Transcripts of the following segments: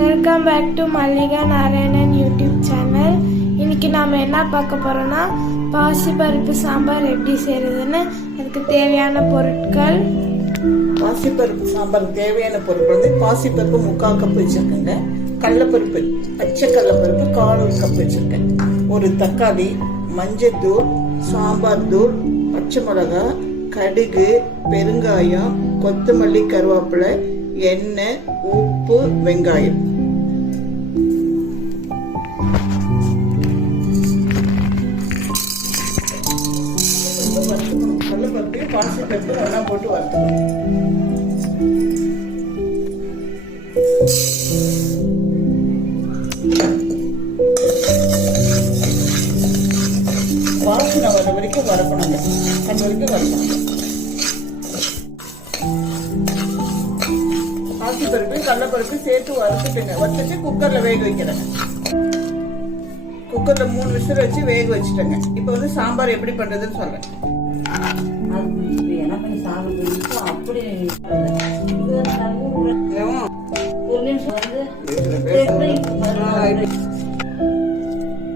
Welcome back to Mallika Narayanan YouTube channel. இன்னைக்கு நாம் என்ன பார்க்க போகிறோன்னா பாசிப்பருப்பு சாம்பார் எப்படி செய்கிறதுன்னு. அதுக்கு தேவையான பொருட்கள்: பாசிப்பருப்பு சாம்பாருக்கு தேவையான பொருட்கள் வந்து பாசிப்பருப்பு 3/4 கப் வச்சுருக்கேங்க, கடலைப்பருப்பு பச்சை கடலைப்பருப்பு 1/4 கப் வச்சுருக்கேன், ஒரு தக்காளி, மஞ்சத்தூள், சாம்பார் தூள், பச்சை மிளகாய், கடுகு, பெருங்காயம், கொத்தமல்லி, கருவேப்பிலை, எண்ணெய், உப்பு, வெங்காயம். கடலைப்பருப்பு பாசிப்பருப்பு நல்லா போட்டு வறுத்துக்கணும். வாசனை வர வரைக்கும் வறுக்கணுங்க, அது வரைக்கும் வறுக்கணும். பாசிப்பருப்பு கடலைப்பருப்பு சேர்த்து வறுத்துட்டுங்க. வறுத்துட்டு குக்கர்ல வேக வைக்கிறேங்க. குக்கர்ல 3 விசில் வச்சு வேக வச்சுட்டேங்க. இப்போ வந்து சாம்பார் எப்படி பண்றதுன்னு சொல்றேன்.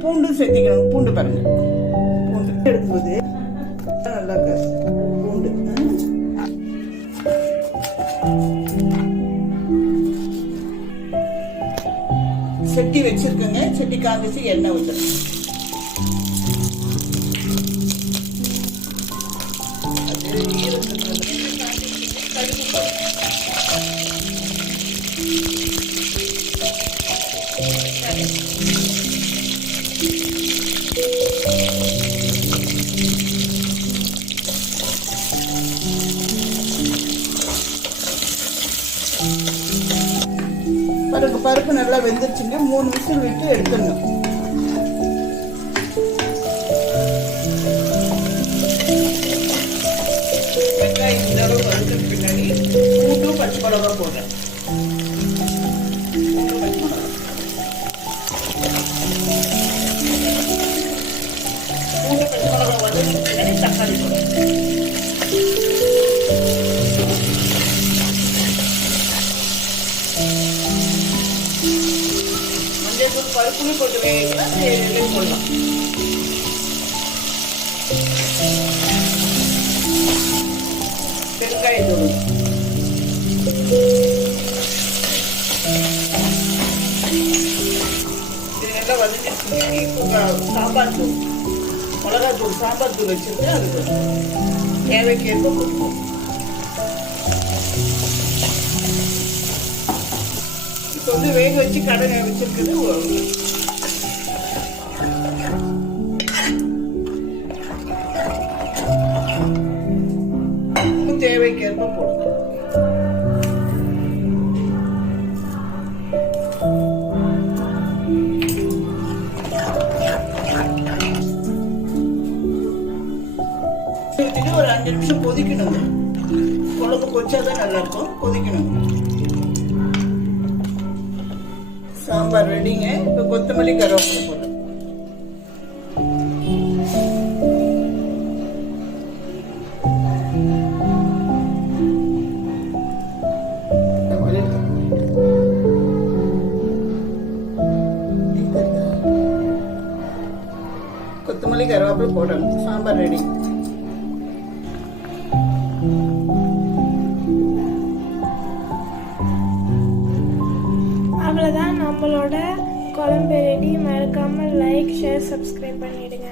பூண்டு சேர்த்திக்கணும். பூண்டு பாருங்க, பூண்டு எடுக்கும்போது நல்லா பூண்டு செட்டி வச்சிருக்கேங்க. செட்டி காஞ்சிச்சு, எண்ணெய் ஊற்றணும். பருப்பு நல்லா வெந்துருச்சுங்க. 3 விசில் விட்டு எடுத்துடணும். வெங்காயம் இந்த அளவு வறுத்த பின்னாடி பூண்டு பச்சை மிளகா போடுறேன். பூண்டு பச்சை மிளகா வறுத்த பின்னாடி தக்காளி போடுறேன். பருப்புன்னு போட்டு வேகலாம், போடலாம். பெருங்காயத்தூள், இது நல்லா வதங்கிட்டு சாம்பார் தூள், மிளகாய் தூள், சாம்பார் தூள் வச்சுட்டு அது தேவைக்கேற்ப போட்டுப்போம். இப்போ வந்து வேக வச்சு கடலை வச்சிருக்குது. தேவைக்கேற்ப போடுங்க. ஒரு 5 நிமிஷம் கொதிக்கணுங்க. குழம்பு கொச்சாதான் நல்லா இருக்கும், கொதிக்கணும். சாம்பார் ரெடிங்க. இப்போ கொத்தமல்லி, கருவேப்பிலை போடுறேன். கொத்தமல்லி, கருவேப்பிலை போடணும். சாம்பார் ரெடி. அவ்வளோதான், நம்மளோட குழம்பு ரெடி. மறக்காமல் லைக், ஷேர், சப்ஸ்கிரைப் பண்ணிடுங்க.